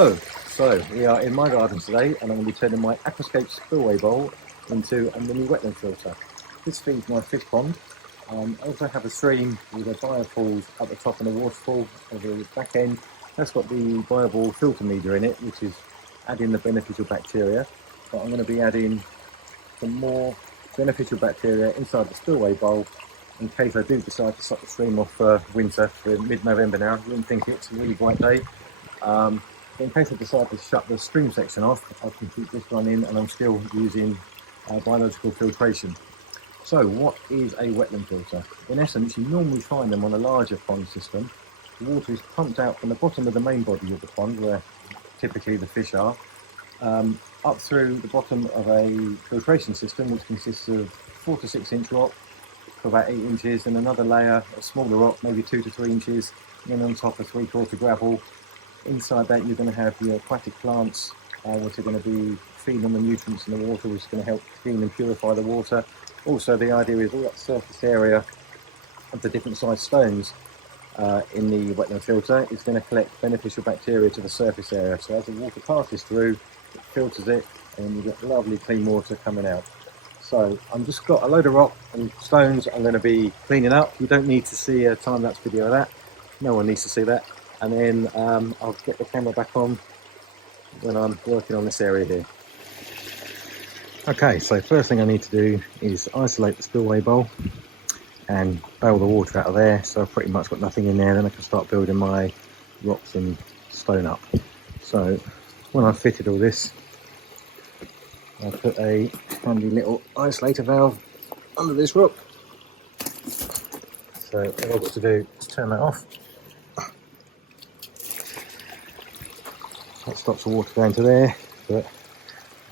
Hello, so we are in my garden today and I'm going to be turning my Aquascape Spillway bowl into a mini wetland filter. This feeds my fish pond. I also have a stream with a biopools at the top and a waterfall at the back end. That's got the viable filter media in it, which is adding the beneficial bacteria. But I'm going to be adding some more beneficial bacteria inside the spillway bowl in case I do decide to stop the stream off for winter. We're mid-November now, I wouldn't think it's a really bright day. In case I decide to shut the stream section off, I can keep this running and I'm still using biological filtration. So what is a wetland filter? In essence, you normally find them on a larger pond system. The water is pumped out from the bottom of the main body of the pond, where typically the fish are, up through the bottom of a filtration system, which consists of 4 to 6 inch rock for about 8 inches, and another layer of smaller rock, maybe 2 to 3 inches, and then on top a 3/4 gravel. Inside that you're going to have your aquatic plants, which are going to be feeding on the nutrients in the water, which is going to help clean and purify the water. Also, the idea is all that surface area of the different size stones in the wetland filter is going to collect beneficial bacteria to the surface area. So as the water passes through, it filters it and you get lovely clean water coming out. So I've just got a load of rock and stones I'm going to be cleaning up. You don't need to see a time-lapse video of that. No one needs to see that. And then I'll get the camera back on when I'm working on this area here. Okay, so first thing I need to do is isolate the spillway bowl and bail the water out of there, so I've pretty much got nothing in there. Then I can start building my rocks and stone up. So when I've fitted all this, I put a handy little isolator valve under this rock. So all I've got to do is turn that off. That stops the water going to there, but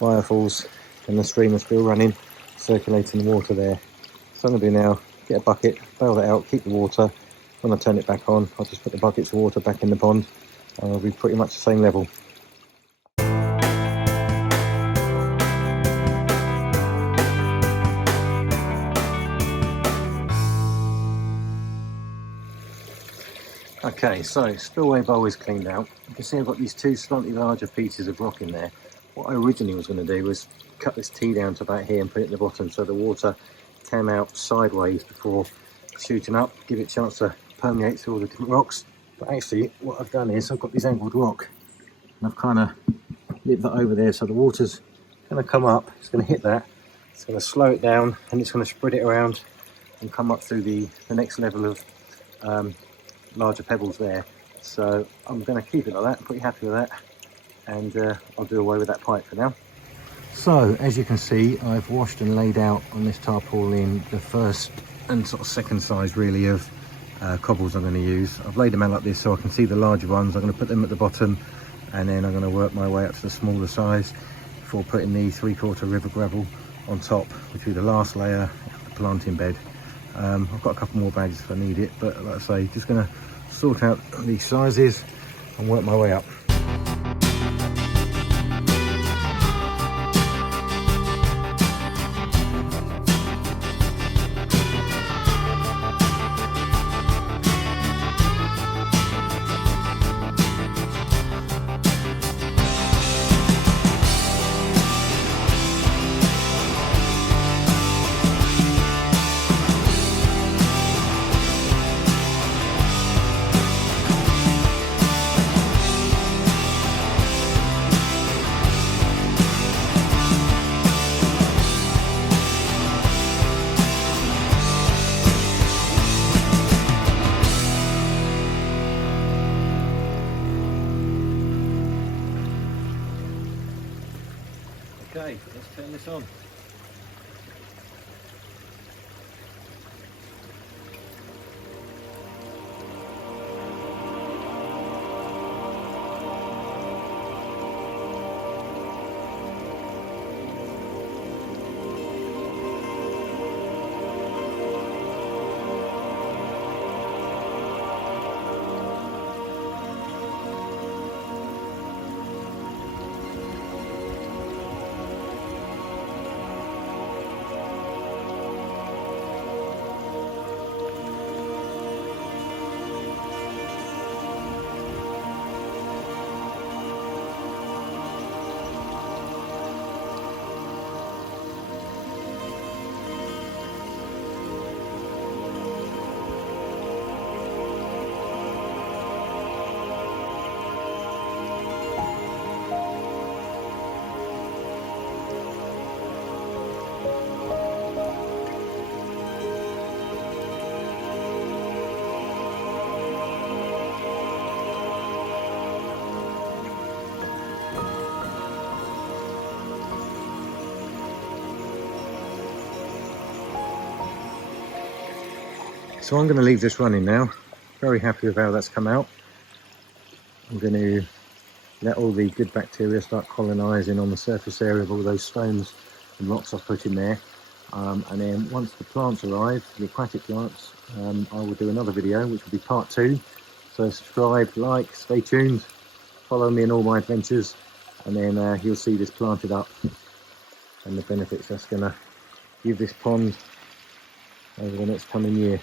biofills and the stream is still running, circulating the water there. So I'm going to do now, get a bucket, bail that out, keep the water. When I turn it back on, I'll just put the buckets of water back in the pond and it'll be pretty much the same level. Okay, so spillway bowl is cleaned out. You can see I've got these two slightly larger pieces of rock in there. What I originally was going to do was cut this T down to about here and put it in the bottom so the water came out sideways before shooting up, give it a chance to permeate through all the different rocks. But actually what I've done is I've got this angled rock and I've kind of lit that over there, so the water's going to come up, it's going to hit that, it's going to slow it down and it's going to spread it around and come up through the next level of larger pebbles there. So I'm going to keep it like that. I'm pretty happy with that, and I'll do away with that pipe for now. So as you can see, I've washed and laid out on this tarpaulin the first and sort of second size really of cobbles I'm going to use. I've laid them out like this so I can see the larger ones. I'm going to put them at the bottom and then I'm going to work my way up to the smaller size before putting the 3/4 river gravel on top, which will be the last layer of the planting bed. I've got a couple more bags if I need it, but like I say, just going to sort out these sizes and work my way up. Okay, let's turn this on. So I'm going to leave this running now. Very happy with how that's come out. I'm going to let all the good bacteria start colonising on the surface area of all those stones and rocks I've put in there. And then once the plants arrive, the aquatic plants, I will do another video, which will be part 2. So subscribe, like, stay tuned, follow me in all my adventures, and then you'll see this planted up and the benefits that's going to give this pond over the next coming year.